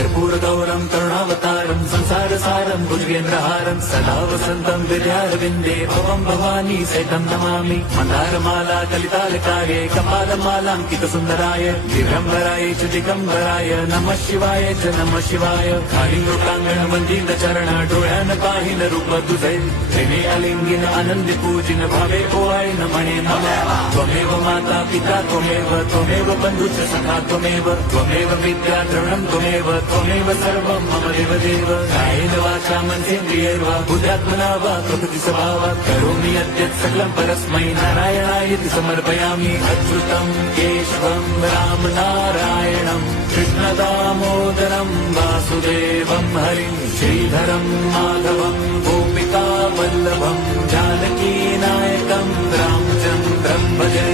कर्पूरगौरं करुणावतारं संसारसारं भुजगेन्द्रहारं सदा वसन्तं विद्यारविन्दे भवं भवानी सहितं नमामि। मन्दारमाला कलितालकाय कपालमालाङ्कितसुन्दराय दिगम्बराय च दिगम्बराय नमः शिवाय च नमः शिवाय। कालिङ्गोटाङ्गण वन्दितचरण डोळ्यान पाहिन रूप तुझे प्रेमे अलिंगिन आनंदी पूजिन भावे ओवाय नमणे नमः। त्वमेव माता पिता त्वमेव बन्धुश्च सखा त्वमेव विद्या द्रवणं त्वमेव सर्वं मम देवदेव। कायेन वाचा मनसेन्द्रियैर्वा बुद्ध्यात्मना वा प्रकृतिस्वभावात् करोमि यद्यत् सकलं परस्मै नारायणायति समर्पयामि। अच्युतं केशवं राम नारायणं कृष्णदामोदरं वासुदेवं हरिं श्रीधरं माधवं गोपिका वल्लभं जानकी नायकं रामचन्द्रं भजे।